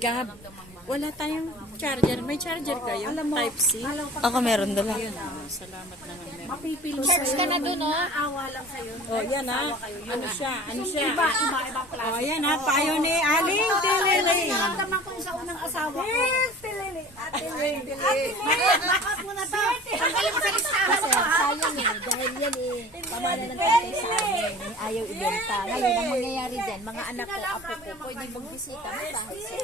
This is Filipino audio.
Gab, wala tayong charger. May charger kayo? Type-C? Ako meron dala. Ayun, salamat naman. Meron. Mapipilo Church ka na dun, no? Awa lang sa'yo. Oh, yan ha. Ano siya? Ano siya? Oh, yan ha. Payo ni Aling Tilili. Naramdaman ko yung sa unang asawa ko. Tilili. Ate Tilili. Bakit mo na to? Tanggalin mo sa listahan. Kasi sayang eh, dahil yan eh, pamana ng tatay sa amin, eh, ayaw ibenta. Ngayon, ang mangyayari dyan, mga anak ko, apo ko, pwede magbisita mo kahit sa